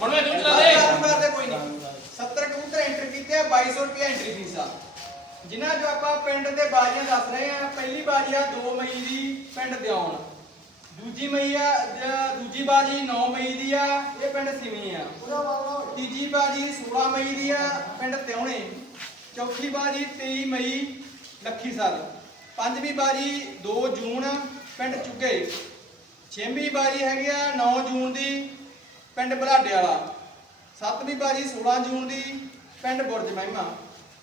ਮਨਵੇਂ ਤੂੰ ਚਲਾ ਦੇ ਕਰਦੇ ਕੋਈ ਨਹੀਂ। 70 ਕਬੂਤਰ ਐਂਟਰ ਕੀਤੇ ਆ 2200 ਰੁਪਏ ਐਂਟਰੀ ਫੀਸ ਆ। ਜਿਨ੍ਹਾਂ ਜੋ ਆਪਾਂ ਪਿੰਡ ਦੇ ਬਾਜੀਆਂ ਦੱਸ ਰਹੇ ਆ, ਪਹਿਲੀ ਬਾਜੀ ਆ 2 ਮਈ ਦੀ ਪਿੰਡ ਦਿਉਣ ਦੂਜੀ ਮਈ ਆ ਦੂਜੀ ਬਾਜੀ 9 ਮਈ ਦੀ ਆ, ਇਹ ਪਿੰਡ ਸਿਵੀ ਆ। ਤੀਜੀ ਬਾਜੀ 16 ਮਈ ਦੀ ਆ, ਪਿੰਡ ਤਿਉਣੇ ਚੌਥੀ ਬਾਜੀ 23 ਮਈ ਲੱਖੀਸਰ ਪੰਜਵੀਂ ਬਾਜੀ 2 ਜੂਨ, ਪਿੰਡ ਚੁੱਗੇ। ਛੇਵੀਂ ਬਾਜੀ ਹੈਗੀ ਆ 9 ਜੂਨ ਦੀ ਪਿੰਡ ਬਲਾਡੇ ਵਾਲਾ। ਸੱਤਵੀਂ ਬਾਜੀ 16 ਜੂਨ ਦੀ ਪਿੰਡ ਬੁਰਜ ਮਹਿਮਾ।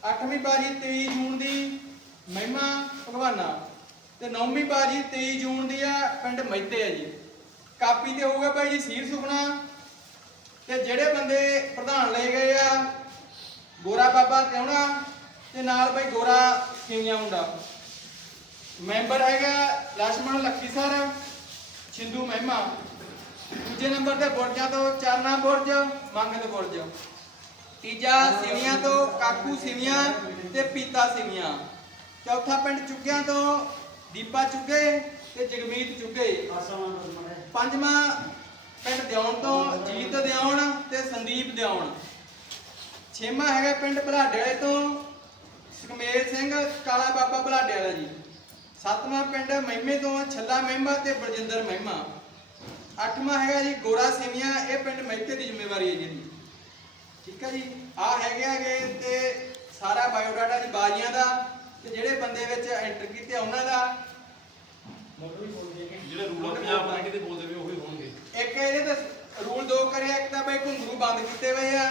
ਅੱਠਵੀਂ ਬਾਜੀ 23 ਜੂਨ ਦੀ ਮਹਿਮਾ ਭਗਵਾਨਾ। ਤੇ ਨੌਵੀਂ ਬਾਜੀ 23 ਜੂਨ ਦੀ ਆ ਪਿੰਡ ਮਹਿਤੇ ਆ ਜੀ। ਕਾਪੀ ਤੇ ਹੋਊਗਾ ਭਾਈ ਜੀ ਸੀਰ ਸੁਖਣਾ ਤੇ ਜਿਹੜੇ ਬੰਦੇ ਪ੍ਰਧਾਨ ਲਏ ਗਏ ਆ, ਗੋਰਾ ਬਾਬਾ ਤਿਉਣਾ ਤੇ ਨਾਲ ਭਾਈ ਗੋਰਾ ਸਿੰਘਿਆ ਹੁੰਦਾ ਮੈਂਬਰ ਹੈਗਾ ਲక్ష్మణ ਲੱਕੀ ਸਰ, ਛਿੰਦੂ ਮਹਿਮਾ। ਦੂਜੇ ਨੰਬਰ ਤੇ ਬੁਰਜਾਂ ਤੋਂ ਚਰਨਾ ਬੁਰਜ ਮੰਗਤ ਬੁਰਜ। ਤੀਜਾ ਸਿਵੀਆਂ ਤੋਂ ਕਾਕੂ ਸਿਵੀਆਂ ਤੇ ਪੀਤਾ ਸਿਵੀਆਂ। ਚੌਥਾ ਪਿੰਡ ਚੁੱਗਿਆਂ ਤੋਂ ਦੀਪਾ ਚੁੱਗੇ ਤੇ ਜਗਮੀਤ ਚੁੱਗੇ। ਪੰਜਵਾਂ ਪਿੰਡ ਦਿਉਣ ਤੋਂ ਜੀਤ ਦਿਉਣ ਤੇ ਸੰਦੀਪ ਦਿਉਣ ਛੇਵਾਂ ਹੈਗਾ ਪਿੰਡ ਭਲਾਡੇ ਵਾਲੇ ਤੋਂ ਸੁਖਮੇਲ ਸਿੰਘ, ਕਾਲਾ ਬਾਬਾ ਬਲਾਡੇ ਵਾਲਾ ਜੀ। ਸੱਤਵਾਂ ਪਿੰਡ ਮਹਿਮੇ ਤੋਂ ਛੱਲਾ ਮਹਿਮਾ ਤੇ ਬਰਜਿੰਦਰ ਮਹਿਮਾ। ਅੱਠਵਾਂ ਹੈਗਾ ਜੀ ਗੋਰਾ ਸੇਮੀਆਂ ਇਹ ਪਿੰਡ ਮਹਿਤੇ ਦੀ ਜ਼ਿੰਮੇਵਾਰੀ ਹੈ ਜੀ। ਠੀਕ ਹੈ ਜੀ? ਆ ਹੈਗੇ ਹੈਗੇ ਤੇ ਸਾਰਾ ਬਾਇਓਡਾਟਾ ਜੀ ਬਾਜੀਆਂ ਦਾ ਤੇ ਜਿਹੜੇ ਬੰਦੇ ਵਿੱਚ ਐਂਟਰ ਕੀਤੇ ਉਹਨਾਂ ਦਾ। ਜਿਹੜੇ ਰੂਲ ਪੰਜਾਬ ਬਣਾ ਕੇ ਤੇ ਬੋਲਦੇ ਵੀ ਉਹੀ ਹੋਣਗੇ। ਇੱਕ ਇਹਦੇ ਤੇ ਰੂਲ ਦੋ ਕਰਿਆ ਇੱਕ ਤਾਂ ਬਈ ਘੁੰਗਰੂ ਬੰਦ ਕੀਤੇ ਹੋਏ ਆ।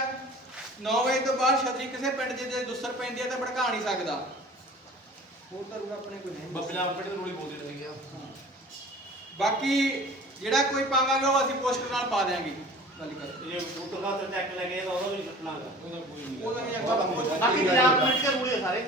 9 ਵਜੇ ਤੋਂ ਬਾਅਦ ਛਤਰੀ ਕਿਸੇ ਪਿੰਡ ਜੇ ਦੁਸਰ ਪੈਂਦੀ ਆ ਤਾਂ ਭੜਕਾ ਨਹੀਂ ਸਕਦਾ। ਹੋਰ ਤਾਂ ਰੂਲ ਆਪਣੇ ਕੋਲ ਨਹੀਂ। ਬਸ ਪੰਜਾਬ ਪਿੰਡ ਦੇ ਰੂਲ ਹੀ ਬੋਲਦੇ ਰਹਿ ਗਿਆ ਬਾਕੀ ਜਿਹੜਾ ਕੋਈ ਪਾਵਾਂਗੇ ਉਹ ਅਸੀਂ ਪੋਸਟਰ ਨਾਲ ਪਾ ਦਿਆਂਗੇ। ਗੱਲ ਕਰ। ਜੇ ਬੂਟਰ ਦਾ ਟੈਕ ਲੱਗੇ ਤਾਂ ਉਹਦਾ ਵੀ ਕੱਟਣਾਗਾ ਉਹਦਾ ਕੋਈ ਨਹੀਂ ਉਹਦਾ ਵੀ ਆਪਾਂ ਬਾਕੀ ਪੰਜਾਬ ਪਿੰਡ ਦੇ ਸਾਰੇ।